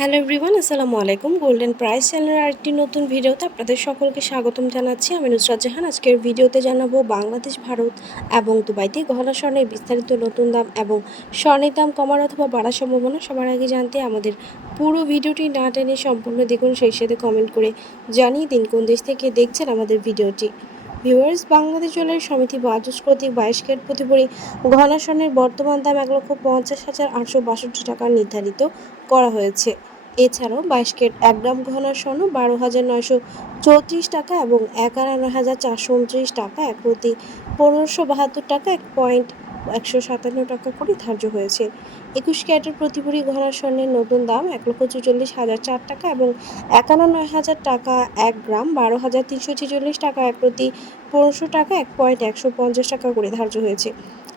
Hello everyone, আসসালামু আলাইকুম। Golden price চ্যানেলের আরেকটি নতুন ভিডিওতে আপনাদের সকলকে স্বাগতম জানাচ্ছি। আমি নুসরাত জাহান। আজকের ভিডিওতে জানাব বাংলাদেশ, ভারত এবং দুবাইতে গহনা স্বর্ণের বিস্তারিত নতুন দাম এবং স্বর্ণের দাম কমার অথবা বাড়ার সম্ভাবনা সবার আগে জানতে আমাদের পুরো ভিডিওটি না টেনে সম্পূর্ণ দেখুন, সেই সাথে কমেন্ট করে জানিয়ে দিন কোন দেশ থেকে দেখছেন আমাদের ভিডিওটি। ভিউয়ার্স, বাংলাদেশ জুয়েলারি সমিতি বাজুস কর্তৃক বাইশ ক্যারেট প্রতি ভরি গহনা স্বর্ণের বর্তমান দাম এক লক্ষ পঞ্চাশ হাজার আটশো বাষট্টি টাকা নির্ধারিত করা হয়েছে। এছাড়াও বাইশ কেট এক গ্রাম গহনার স্বর্ণ বারো হাজার নয়শো চৌত্রিশ টাকা এবং একান্ন হাজার চারশো উনত্রিশ টাকা। এক প্রতি পনেরোশো বাহাত্তর টাকা এক পয়েন্ট একশো সাতান্ন টাকা করে ধার্য হয়েছে। একুশ ক্যারেটের প্রতি ভরি গহনার স্বর্ণের নতুন দাম এক লক্ষ চুচল্লিশ হাজার চার টাকা এবং একান্ন হাজার টাকা এক গ্রাম বারো হাজার তিনশো ছেচল্লিশ টাকা এক প্রতি পনেরোশো টাকা এক পয়েন্ট একশো পঞ্চাশ টাকা করে ধার্য হয়েছে।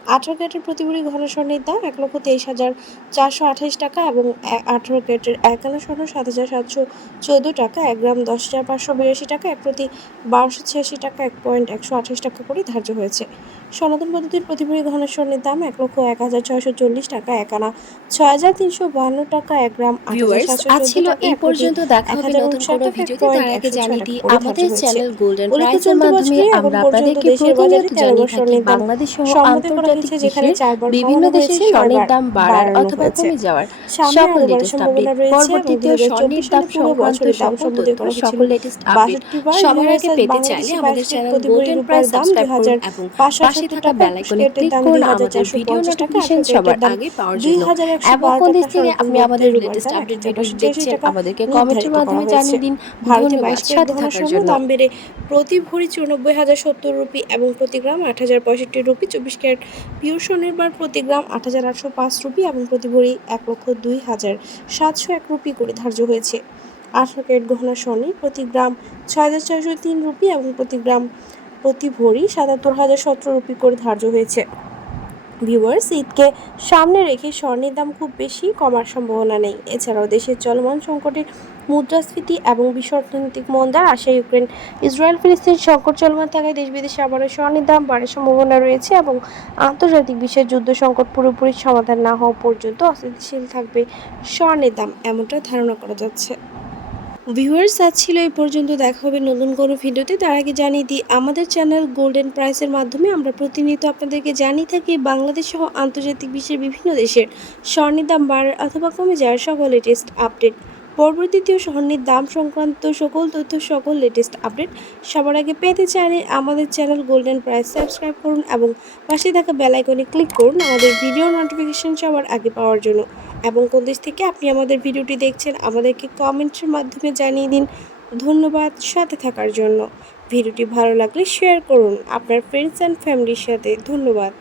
আঠারো ক্যারেটের প্রতি ভরি ঘন স্বর্ণের দাম এক লক্ষ তেইশ হাজার চারশো আঠাশ টাকা এবং আঠারো ক্যারেটের একান্ন স্বর্ণ সাত হাজার সাতশো চোদ্দ টাকা। এক গ্রাম দশ হাজার পাঁচশো বিরাশি টাকা। এক প্রতি বারোশো ছিয়াশি টাকা। এক পয়েন্ট একশো আঠাশ টাকা করে ধার্য হয়েছে। সনাতন পদ্ধতির প্রতি ভরি ঘন স্বর্ণের দাম এক লক্ষ এক হাজার ছয়শো চল্লিশ টাকা এক আনা ছয় হাজার তিনশো বাহান্ন টাকা এক গ্রাম আজ ছিল এই পর্যন্ত দেখা হবে নতুন কোনো ভিডিওতে। তার আগে জানিয়ে দিই আমাদের চ্যানেল গোল্ডেন মাধ্যমে আমরা আপনাদেরকে প্রতিনিয়ত জানিয়ে থাকি বাংলাদেশ সহ আন্তর্জাতিক বিভিন্ন দেশের স্বর্ণের দাম বাড়ার অথবা কমে যাওয়ার সকল লেটেস্ট আপডেট 2024 স্বর্ণের দাম সংক্রান্ত সকল তথ্য সকল লেটেস্ট আপডেট সবার আগে পেতে চাইলে আমাদের চ্যানেল গোল্ডেন সাবস্ক্রাইব করুন এবং পাঁচশো পাশে থাকা বেল আইকনে ক্লিক করুন আমাদের ভিডিও নোটিফিকেশন সবার আগে পাওয়ার জন্য। এবং কোন দেশ থেকে আপনি আমাদের লেটেস্ট আপডেট ভিডিও দেখছেন আমাদেরকে কমেন্টের মাধ্যমে জানিয়ে দিন। ভারতে সাথে থাকার জন্য। দাম বেড়ে প্রতি ভরি চুরানব্বই হাজার সত্তর রুপি এবং প্রতি গ্রাম আট হাজার পঁয়ষট্টি রুপি। চব্বিশ ক্যারেট পিওর স্বর্ণের বার প্রতি গ্রাম আট হাজার আটশো পাঁচ রুপি এবং প্রতি ভরি এক লক্ষ দুই হাজার সাতশো এক রুপি করে ধার্য হয়েছে। আঠারো ক্যারেট গহনা স্বর্ণে প্রতি গ্রাম ছয় হাজার ছয়শো তিন রুপি এবং প্রতি গ্রাম প্রতি ভরি সাতাত্তর হাজার সতেরো রুপি করে ধার্য হয়েছে। ভিউয়ার্স ঈদকে সামনে রেখে স্বর্ণের দাম খুব বেশি, কমার সম্ভাবনা নেই। এছাড়াও দেশের চলমান সংকটের মুদ্রাস্ফীতি এবং বিশ্ব অর্থনৈতিক মন্দার আশায় ইউক্রেন, ইসরায়েল, ফিলিস্তিন সংকট চলমান থাকায় দেশ বিদেশে আবারও স্বর্ণের দাম বাড়ার সম্ভাবনা রয়েছে এবং আন্তর্জাতিক বিশ্বের যুদ্ধ সংকট পুরোপুরি সমাধান না হওয়া পর্যন্ত অস্থিতিশীল থাকবে স্বর্ণের দাম, এমনটা ধারণা করা যাচ্ছে। ভিউয়ার্স, আজ ছিল এই পর্যন্ত। দেখা হবে নতুন কোনো ভিডিওতে। তার আগে জানিয়ে দিই, আমাদের চ্যানেল গোল্ডেন প্রাইসের মাধ্যমে আমরা প্রতিনিয়ত আপনাদেরকে জানিয়ে থাকি বাংলাদেশ সহ আন্তর্জাতিক বিশ্বের বিভিন্ন দেশের স্বর্ণের দাম বাড়ার অথবা কমে যাওয়ার সকল লেটেস্ট আপডেট পরবর্তীতেও স্বর্ণের দাম সংক্রান্ত সকল তথ্য, সকল লেটেস্ট আপডেট সবার আগে পেতে চাইলে আমাদের চ্যানেল গোল্ডেন প্রাইস সাবস্ক্রাইব করুন এবং পাশে থাকা বেল আইকনে ক্লিক করুন আমাদের ভিডিও নোটিফিকেশন সবার আগে পাওয়ার জন্য। এবং কোন দেশ থেকে আপনি আমাদের ভিডিওটি দেখছেন, আমাদেরকে কমেন্টের মাধ্যমে জানিয়ে দিন। ধন্যবাদ, সাথে থাকার জন্য। ভিডিওটি ভালো লাগলে শেয়ার করুন আপনার ফ্রেন্ডস অ্যান্ড ফ্যামিলির সাথে। ধন্যবাদ।